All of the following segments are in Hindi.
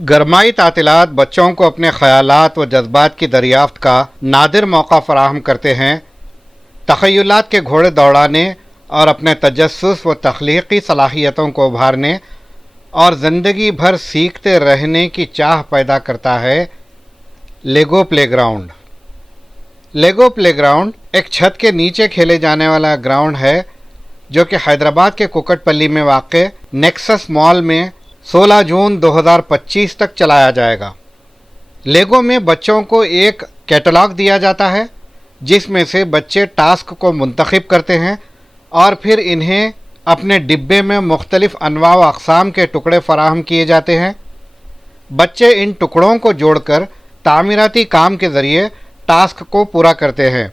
गरमाई तातीलात बच्चों को अपने ख़यालात व जज्बात की दरियाफ्त का नादिर मौका फ़राहम करते हैं। तख़य्युलात के घोड़े दौड़ाने और अपने तजस्सुस व तख्लीक़ी सलाहियतों को उभारने और ज़िंदगी भर सीखते रहने की चाह पैदा करता है लेगो प्लेग्राउंड। लेगो प्लेग्राउंड एक छत के नीचे खेले जाने वाला ग्राउंड है जो कि हैदराबाद के कुकटपल्ली में वाक़ नेक्सस मॉल में 16 जून 2025 तक चलाया जाएगा। लेगो में बच्चों को एक कैटलॉग दिया जाता है जिसमें से बच्चे टास्क को मुंतखब करते हैं और फिर इन्हें अपने डिब्बे में मुख्तलिफ़ अनवा व अक़साम के टुकड़े फ़राहम किए जाते हैं। बच्चे इन टुकड़ों को जोड़कर तामीराती काम के ज़रिए टास्क को पूरा करते हैं।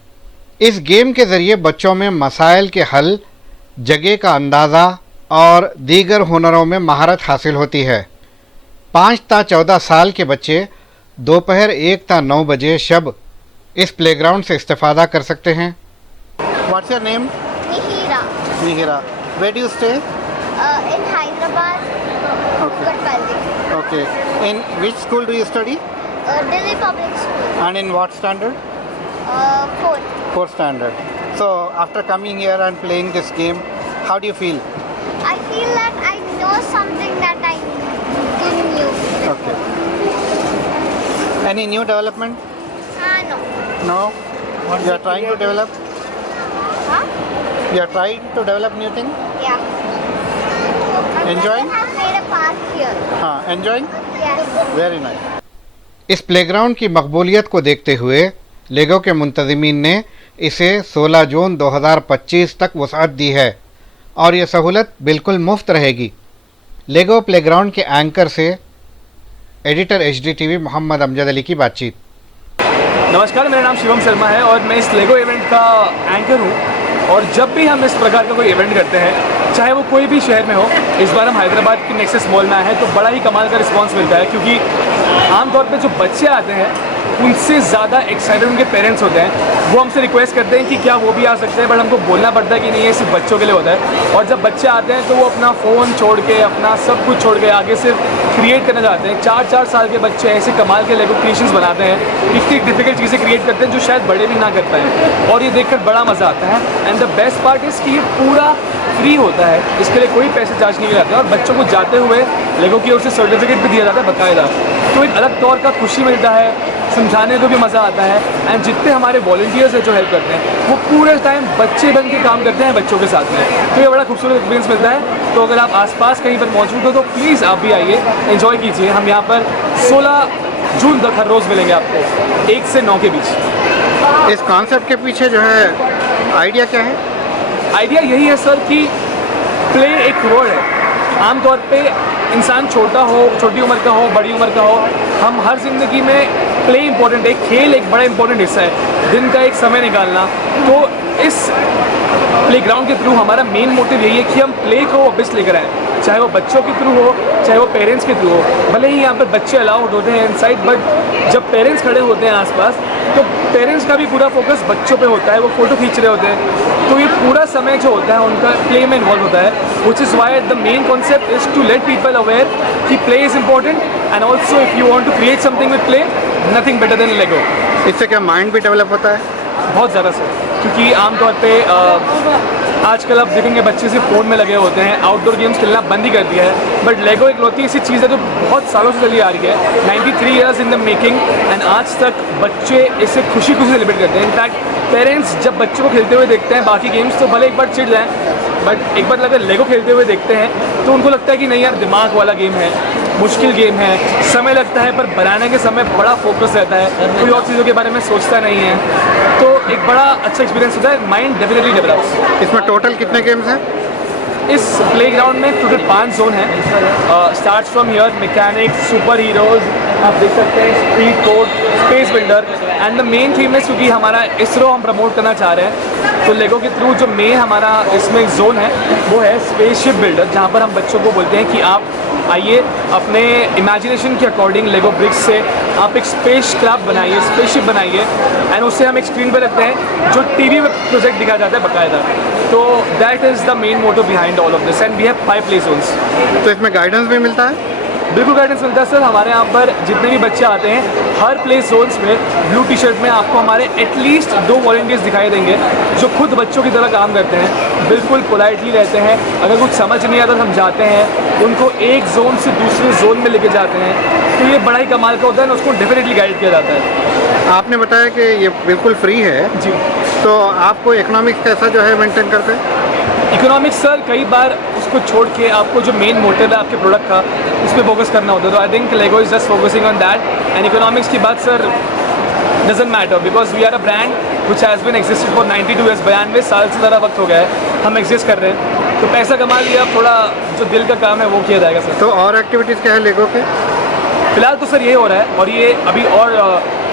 इस गेम के ज़रिए बच्चों में मसाइल के हल, जगह का अंदाज़ा और दीगर हुनरों में महारत हासिल होती है। 5 ता 14 साल के बच्चे दोपहर 1 ता 9 बजे शब इस प्लेग्राउंड से इस्तेफ़ादा कर सकते हैं। What's your name? Mihira. Mihira. Where do you stay? In Hyderabad, Kutpalli. Okay. In which school do you study? Delhi Public School. And in what standard? 4th. 4th standard. So after coming here and playing this game, how do you feel? I feel that I know something that I didn't knew. Okay. Any new development? No. No? You are trying to develop? Huh? You are trying to develop new thing? Yeah. Enjoying? I have made a park here. हाँ, enjoying? Yes. Very nice. इस प्लेग्राउंड की मकबूलियत को देखते हुए लेगो के मुंतज़मीन ने इसे 16 जून 2025 तक वसाअत दी है और ये सहूलत बिल्कुल मुफ्त रहेगी। लेगो प्लेग्राउंड के एंकर से एडिटर HDTV मोहम्मद अमजद अली की बातचीत। नमस्कार, मेरा नाम शिवम शर्मा है और मैं इस लेगो इवेंट का एंकर हूँ। और जब भी हम इस प्रकार का कोई इवेंट करते हैं, चाहे वो कोई भी शहर में हो, इस बार हम हैदराबाद के नेक्सस मॉल में आए हैं तो बड़ा ही कमाल का रिस्पांस मिलता है, क्योंकि आमतौर पे जो बच्चे आते हैं उनसे ज़्यादा एक्साइटेड उनके पेरेंट्स होते हैं। वो हमसे रिक्वेस्ट करते हैं कि क्या वो भी आ सकते हैं, बट हमको बोलना पड़ता है कि नहीं, ये सिर्फ बच्चों के लिए होता है। और जब बच्चे आते हैं तो वो अपना फ़ोन छोड़ के, अपना सब कुछ छोड़ के आगे से क्रिएट करना चाहते हैं। 4-4 साल के बच्चे ऐसे कमाल के लेगो क्रिएशंस बनाते हैं, इतनी डिफिकल्ट चीज़ें क्रिएट करते हैं जो शायद बड़े भी ना कर पाएँ, और ये देखकर बड़ा मज़ा आता है। And the best part is कि ये पूरा फ्री होता है, इसके लिए कोई पैसे चार्ज नहीं जाते, और बच्चों को जाते हुए लेगो की ओर से सर्टिफिकेट भी दिया जाता है बाकायदा। तो एक अलग तौर का खुशी मिलता है, समझाने को भी मज़ा आता है। एंड जितने हमारे वॉलंटियर्स हैं जो हेल्प करते हैं, वो पूरे टाइम बच्चे बन के काम करते हैं बच्चों के साथ में। तो ये बड़ा खूबसूरत एक्सपीरियंस मिलता है। तो अगर आप आसपास कहीं पर मौजूद हो तो प्लीज़ आप भी आइए, एंजॉय कीजिए। हम यहाँ पर 16 जून तक हर रोज़ मिलेंगे आपको 1 से 9 के बीच। इस कॉन्सेप्ट के पीछे जो है आइडिया क्या है? आइडिया यही है सर कि प्ले एक वर्ड है। आमतौर पे इंसान छोटा हो, छोटी उम्र का हो, बड़ी उम्र का हो, हम हर ज़िंदगी में प्ले इंपॉर्टेंट है, खेल एक बड़ा इंपॉर्टेंट हिस्सा है, दिन का एक समय निकालना। तो इस प्लेग्राउंड के थ्रू हमारा मेन मोटिव यही है कि हम प्ले को वापस लेकर आएँ, चाहे वो बच्चों के थ्रू हो, चाहे वो पेरेंट्स के थ्रू हो। भले ही यहाँ पर बच्चे अलाउड होते हैं इनसाइड, बट जब पेरेंट्स खड़े होते हैं आसपास तो पेरेंट्स का भी पूरा फोकस बच्चों पे होता है, वो फ़ोटो खींच रहे होते हैं। तो ये पूरा समय जो होता है उनका प्ले में इन्वॉल्व होता है, which is why the main concept is to let people aware कि play is important, and also if you want to create something with play, nothing better than Lego. इससे क्या माइंड भी डेवलप होता है? बहुत ज़्यादा सर, क्योंकि आमतौर पे आजकल आप देखेंगे बच्चे सिर्फ फ़ोन में लगे होते हैं, आउटडोर गेम्स खेलना बंद ही कर दिया है। बट लेगो एक लौती ऐसी चीज़ है जो बहुत सालों से चली आ रही है, 93 years in the making, and आज तक बच्चे इसे खुशी खुशी सेलिब्रेट करते हैं। इनफैक्ट पेरेंट्स जब बच्चों को खेलते हुए देखते हैं बाकी गेम्स तो भले एक बार चिढ़ जाएँ, बट एक बार अगर लेगो खेलते हुए देखते हैं तो उनको लगता है कि नहीं यार, दिमाग वाला गेम है, मुश्किल गेम है, समय लगता है, पर बनाने के समय बड़ा फोकस रहता है, कोई और चीज़ों के बारे में सोचता नहीं है। तो एक बड़ा अच्छा एक्सपीरियंस होता है, माइंड डेफिनेटली डेवलप्स। इसमें टोटल कितने गेम्स हैं? इस प्लेग्राउंड में टोटल 5 जोन हैं। Starts from here mechanic, super heroes, आप देख सकते हैं street code, space builder, and the main theme है क्योंकि हमारा इसरो हम प्रमोट करना चाह रहे हैं, तो लेगो के थ्रू जो मेन हमारा इसमें एक जोन है वो है स्पेसशिप बिल्डर, जहाँ पर हम बच्चों को बोलते हैं कि आप आइए अपने इमेजिनेशन के अकॉर्डिंग लेगो ब्रिक्स से आप एक स्पेस क्राफ्ट बनाइए, स्पेसशिप बनाइए, एंड उससे हम एक स्क्रीन पर रखते हैं जो टीवी में प्रोजेक्ट दिखाया जाता है बाकायदा। तो that is the main motive behind all of this, and we have 5 play zones. तो इसमें गाइडेंस भी मिलता है? बिल्कुल गाइडेंस मिलता है सर। हमारे यहाँ पर जितने भी बच्चे आते हैं हर प्ले जोन्स में ब्लू टी शर्ट में आपको हमारे एटलीस्ट 2 वॉलंटियर्स दिखाई देंगे जो खुद बच्चों की तरह काम करते हैं, बिल्कुल पोलाइटली रहते हैं। अगर कुछ समझ नहीं आता तो हम जाते हैं उनको एक जोन से दूसरे जोन में लेके जाते हैं, तो ये बड़ा ही कमाल का होता है, उसको डेफिनेटली गाइड किया जाता है। आपने बताया कि ये बिल्कुल फ्री है, जी। तो आपको इकोनॉमिक्स कैसा जो है मेंटेन करते हैं? इकोनॉमिक्स सर कई बार उसको छोड़ के आपको जो मेन मोटिव है आपके प्रोडक्ट का उस पर फोकस करना होता है, तो I think Lego is just focusing on that. And economics की बात sir doesn't matter because we are a brand which has been existed for 92 years, 92 साल से ज़्यादा वक्त हो गया है हम एग्जिस्ट कर रहे हैं, तो पैसा कमा लिया, थोड़ा जो दिल का काम है वो किया जाएगा सर। तो और एक्टिविटीज़ क्या है लेगो के? फिलहाल तो सर ये हो रहा है, और ये अभी और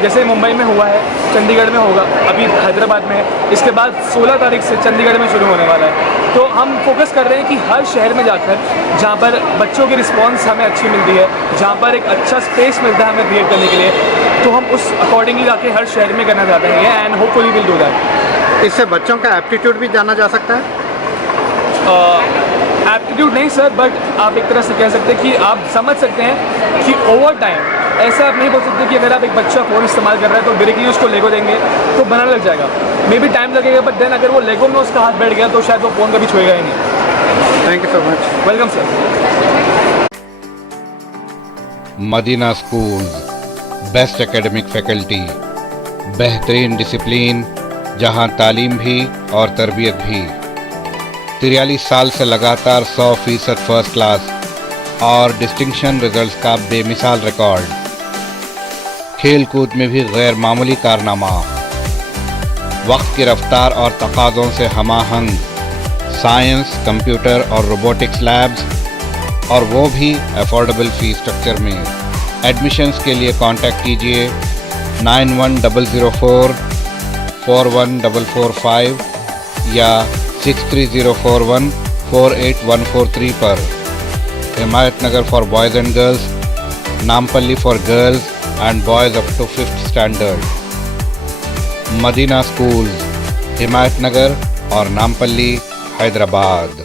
जैसे मुंबई में हुआ है, चंडीगढ़ में होगा, अभी हैदराबाद में है, इसके बाद 16 तारीख से चंडीगढ़ में शुरू होने वाला है। तो हम फोकस कर रहे हैं कि हर शहर में जाकर जहाँ पर बच्चों की रिस्पांस हमें अच्छी मिलती है, जहाँ पर एक अच्छा स्पेस मिलता है हमें क्रिएट करने के लिए, तो हम उस अकॉर्डिंगली जाके हर शहर में करना चाहते हैं ये, and hopefully will do that. इससे बच्चों का एप्टीट्यूड भी जाना जा सकता है? एप्टीट्यूड नहीं सर, बट आप एक तरह से कह सकते हैं कि आप समझ सकते हैं कि ओवर टाइम ऐसा आप नहीं बोल सकते कि अगर आप एक बच्चा फ़ोन इस्तेमाल कर रहा है तो डायरेक्टली उसको लेगो देंगे तो बनाने लग जाएगा, मे बी टाइम लगेगा, बट देन अगर वो लेगो में उसका हाथ बैठ गया तो शायद वो फ़ोन कभी छुएगा ही नहीं। Thank you so much. Welcome sir. Madina school, best academic faculty, बेहतरीन डिसिप्लिन, जहां तालीम भी और तरबियत भी। 43 साल से लगातार 100% फर्स्ट क्लास और डिस्टिंक्शन रिजल्ट्स का बेमिसाल रिकॉर्ड। खेल कूद में भी गैर मामूली कारनामा। वक्त की रफ्तार और तकाज़ों से हमाहंग साइंस, कंप्यूटर और रोबोटिक्स लैब्स, और वो भी अफोर्डेबल फीस स्ट्रक्चर में। एडमिशन्स के लिए कांटेक्ट कीजिए 910004 41445 या 63041 48143 पर। Himayat Nagar for boys and girls, Nampalli for girls and boys up to 5th standard. Madina school, Himayat Nagar और नामपल्ली, हैदराबाद।